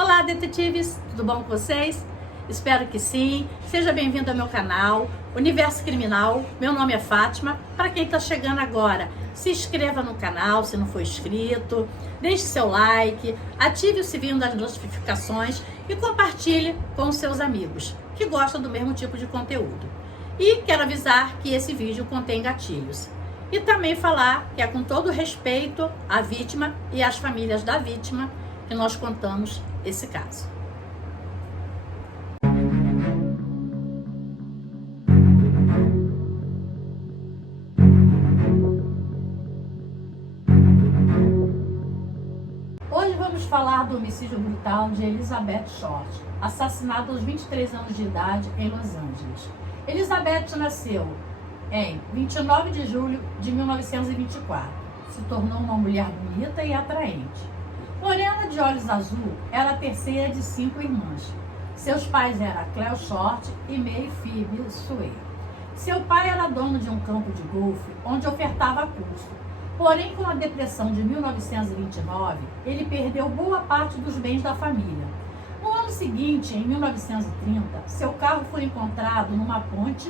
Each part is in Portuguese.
Olá, detetives! Tudo bom com vocês? Espero que sim. Seja bem-vindo ao meu canal, Universo Criminal. Meu nome é Fátima. Para quem está chegando agora, se inscreva no canal se não for inscrito, deixe seu like, ative o sininho das notificações e compartilhe com os seus amigos que gostam do mesmo tipo de conteúdo. E quero avisar que esse vídeo contém gatilhos. E também falar que é com todo respeito à vítima e às famílias da vítima que nós contamos esse caso. Hoje vamos falar do homicídio brutal de Elizabeth Short, assassinada aos 23 anos de idade em Los Angeles. Elizabeth nasceu em 29 de julho de 1924. Se tornou uma mulher bonita e atraente. Morena de olhos azul, era a terceira de 5 irmãs. Seus pais eram Cleo Short e May Phoebe Sway. Seu pai era dono de um campo de golfe onde ofertava curso. Porém, com a depressão de 1929, ele perdeu boa parte dos bens da família. No ano seguinte, em 1930, seu carro foi encontrado numa ponte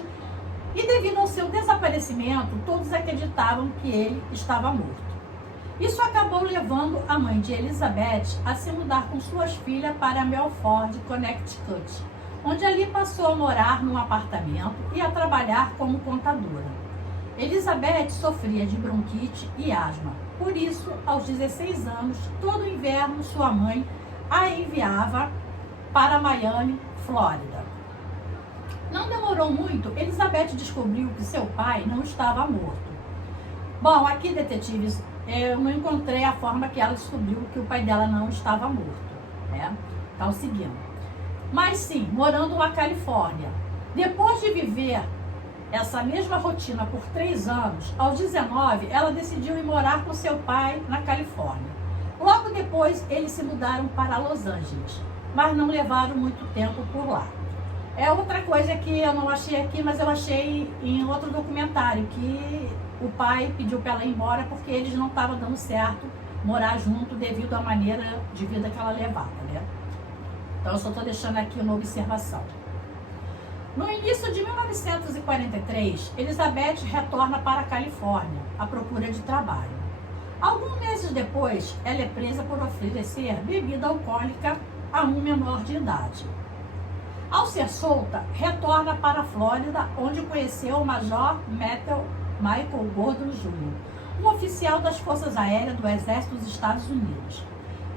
e, devido ao seu desaparecimento, todos acreditavam que ele estava morto. Isso acabou levando a mãe de Elizabeth a se mudar com suas filhas para Milford, Connecticut, onde ali passou a morar num apartamento e a trabalhar como contadora. Elizabeth sofria de bronquite e asma. Por isso, aos 16 anos, todo inverno, sua mãe a enviava para Miami, Flórida. Não demorou muito, Elizabeth descobriu que seu pai não estava morto. Bom, aqui, detetives, eu não encontrei a forma que ela descobriu que o pai dela não estava morto, né? Então, seguindo. Mas sim, morando na Califórnia. Depois de viver essa mesma rotina por 3 anos, aos 19, ela decidiu ir morar com seu pai na Califórnia. Logo depois, eles se mudaram para Los Angeles, mas não levaram muito tempo por lá. É outra coisa que eu não achei aqui, mas eu achei em outro documentário, que o pai pediu para ela ir embora porque eles não estavam dando certo morar junto devido à maneira de vida que ela levava, né? Então eu só estou deixando aqui uma observação. No início de 1943, Elizabeth retorna para a Califórnia à procura de trabalho. Alguns meses depois, ela é presa por oferecer bebida alcoólica a um menor de idade. Ao ser solta, retorna para a Flórida, onde conheceu o Major Michael Gordon Jr., um oficial das Forças Aéreas do Exército dos Estados Unidos.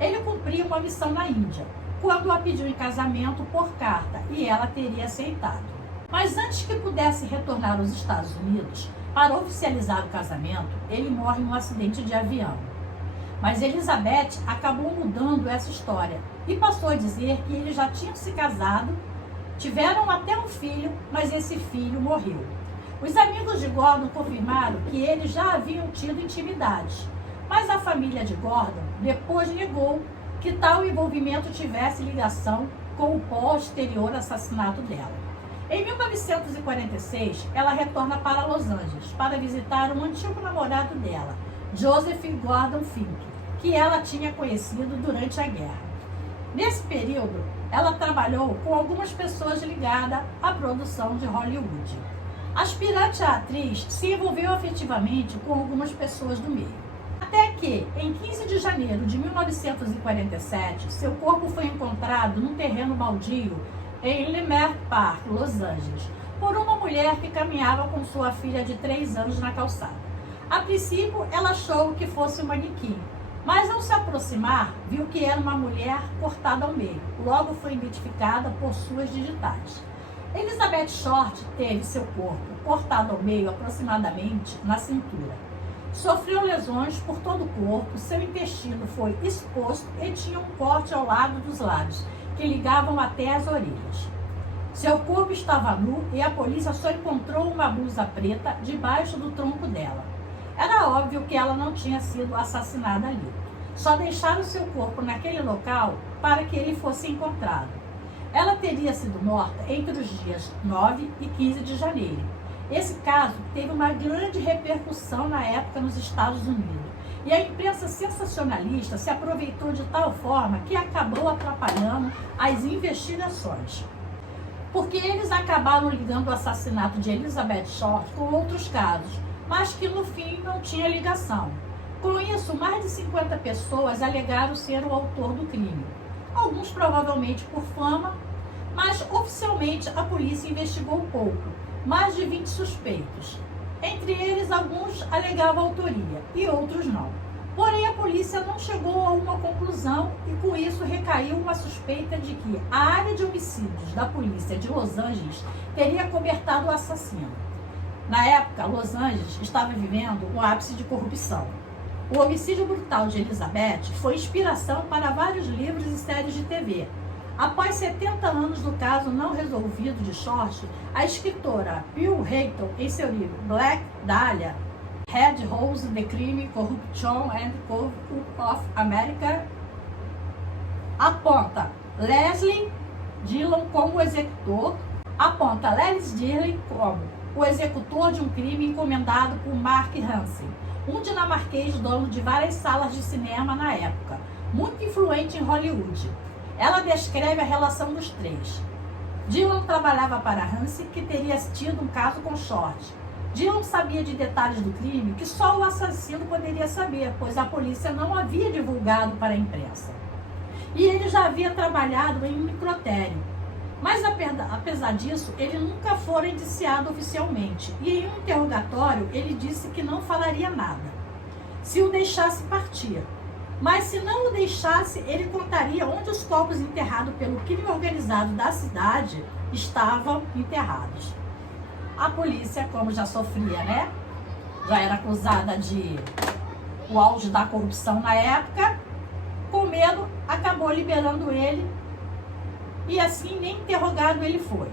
Ele cumpria uma missão na Índia, quando a pediu em casamento por carta, e ela teria aceitado. Mas antes que pudesse retornar aos Estados Unidos para oficializar o casamento, ele morre em um acidente de avião. Mas Elizabeth acabou mudando essa história e passou a dizer que eles já tinham se casado, tiveram até um filho, mas esse filho morreu. Os amigos de Gordon confirmaram que eles já haviam tido intimidade, mas a família de Gordon depois negou que tal envolvimento tivesse ligação com o posterior assassinato dela. Em 1946, ela retorna para Los Angeles para visitar um antigo namorado dela, Joseph Gordon Fink, que ela tinha conhecido durante a guerra. Nesse período, ela trabalhou com algumas pessoas ligadas à produção de Hollywood. A aspirante à atriz se envolveu afetivamente com algumas pessoas do meio. Até que, em 15 de janeiro de 1947, seu corpo foi encontrado num terreno baldio em Leimert Park, Los Angeles, por uma mulher que caminhava com sua filha de 3 anos na calçada. A princípio, ela achou que fosse um manequim, mas ao se aproximar, viu que era uma mulher cortada ao meio. Logo foi identificada por suas digitais. Elizabeth Short teve seu corpo cortado ao meio aproximadamente na cintura. Sofreu lesões por todo o corpo, seu intestino foi exposto e tinha um corte ao lado dos lábios, que ligavam até as orelhas. Seu corpo estava nu e a polícia só encontrou uma blusa preta debaixo do tronco dela. Era óbvio que ela não tinha sido assassinada ali. Só deixaram seu corpo naquele local para que ele fosse encontrado. Ela teria sido morta entre os dias 9 e 15 de janeiro. Esse caso teve uma grande repercussão na época nos Estados Unidos E a imprensa sensacionalista se aproveitou de tal forma que acabou atrapalhando as investigações. Porque eles acabaram ligando o assassinato de Elizabeth Short com outros casos, mas que no fim não tinha ligação. Com isso, mais de 50 pessoas alegaram ser o autor do crime. Alguns provavelmente por fama, mas oficialmente a polícia investigou pouco, mais de 20 suspeitos. Entre eles, alguns alegavam autoria e outros não. Porém, a polícia não chegou a uma conclusão e com isso recaiu uma suspeita de que a área de homicídios da polícia de Los Angeles teria cobertado o assassino. Na época, Los Angeles estava vivendo um ápice de corrupção. O homicídio brutal de Elizabeth foi inspiração para vários livros e séries de TV. Após 70 anos do caso não resolvido de Short, a escritora Bill Hayton, em seu livro Black Dahlia, Red Rose, The Crime, Corruption and Cover-up of America, aponta Leslie Dillon como o executor de um crime encomendado por Mark Hansen, um dinamarquês dono de várias salas de cinema na época, muito influente em Hollywood. Ela descreve a relação dos três. Dillon trabalhava para Hansen, que teria tido um caso com Short. Dillon sabia de detalhes do crime que só o assassino poderia saber, pois a polícia não havia divulgado para a imprensa. E ele já havia trabalhado em um necrotério. Mas apesar disso, ele nunca fora indiciado oficialmente. E em um interrogatório, ele disse que não falaria nada, se o deixasse partir. Mas se não o deixasse, ele contaria onde os corpos enterrados pelo crime organizado da cidade estavam enterrados. A polícia, como já sofria, já era acusada de o auge da corrupção na época, com medo, acabou liberando ele e assim nem interrogado ele foi.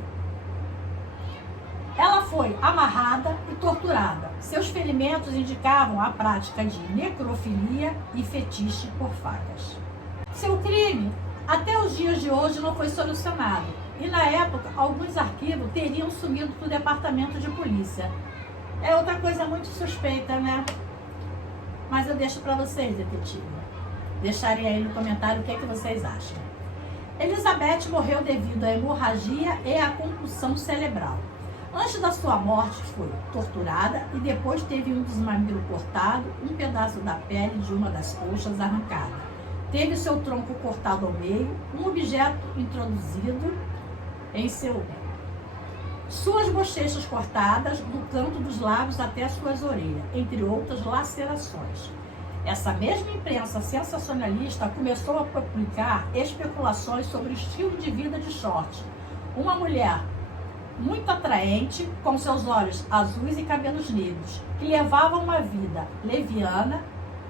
Ela foi amarrada e torturada. Seus ferimentos indicavam a prática de necrofilia e fetiche por facas. Seu crime, até os dias de hoje, não foi solucionado. E na época, alguns arquivos teriam sumido do departamento de polícia. É outra coisa muito suspeita, Mas eu deixo para vocês, detetive. Deixarem aí no comentário o que é que vocês acham. Elizabeth morreu devido à hemorragia e à concussão cerebral. Antes da sua morte, foi torturada e depois teve um dos mamilos cortado, um pedaço da pele de uma das coxas arrancada. Teve seu tronco cortado ao meio, um objeto introduzido em suas bochechas cortadas, do canto dos lábios até as suas orelhas, entre outras lacerações. Essa mesma imprensa sensacionalista começou a publicar especulações sobre o estilo de vida de Short. Uma mulher muito atraente, com seus olhos azuis e cabelos negros, que levava uma vida leviana,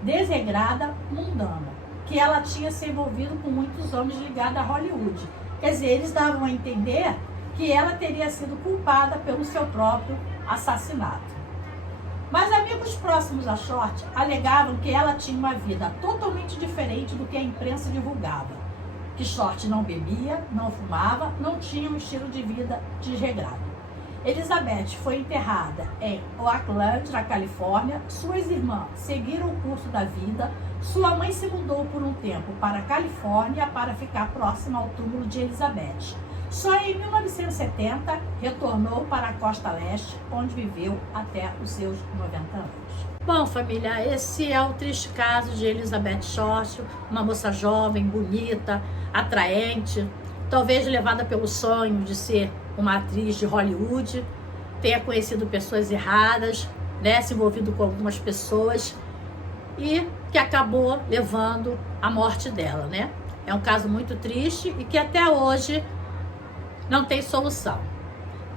desregrada, mundana, que ela tinha se envolvido com muitos homens ligados a Hollywood. Quer dizer, eles davam a entender que ela teria sido culpada pelo seu próprio assassinato. Mas amigos próximos a Short alegavam que ela tinha uma vida totalmente diferente do que a imprensa divulgava. Que Short não bebia, não fumava, não tinha um estilo de vida desregrado. Elizabeth foi enterrada em Oakland, na Califórnia. Suas irmãs seguiram o curso da vida. Sua mãe se mudou por um tempo para a Califórnia para ficar próxima ao túmulo de Elizabeth. Só em 1970 retornou para a costa leste, onde viveu até os seus 90 anos. Bom, família, esse é o triste caso de Elizabeth Short, uma moça jovem, bonita, atraente, talvez levada pelo sonho de ser uma atriz de Hollywood, tenha conhecido pessoas erradas, se envolvido com algumas pessoas e que acabou levando à morte dela, É um caso muito triste e que até hoje não tem solução.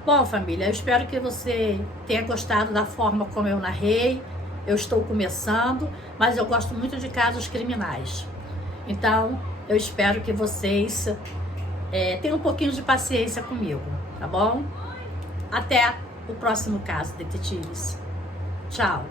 Bom, família, eu espero que você tenha gostado da forma como eu narrei. Eu estou começando, mas eu gosto muito de casos criminais. Então, eu espero que vocês tenham um pouquinho de paciência comigo, tá bom? Até o próximo caso, detetives. Tchau!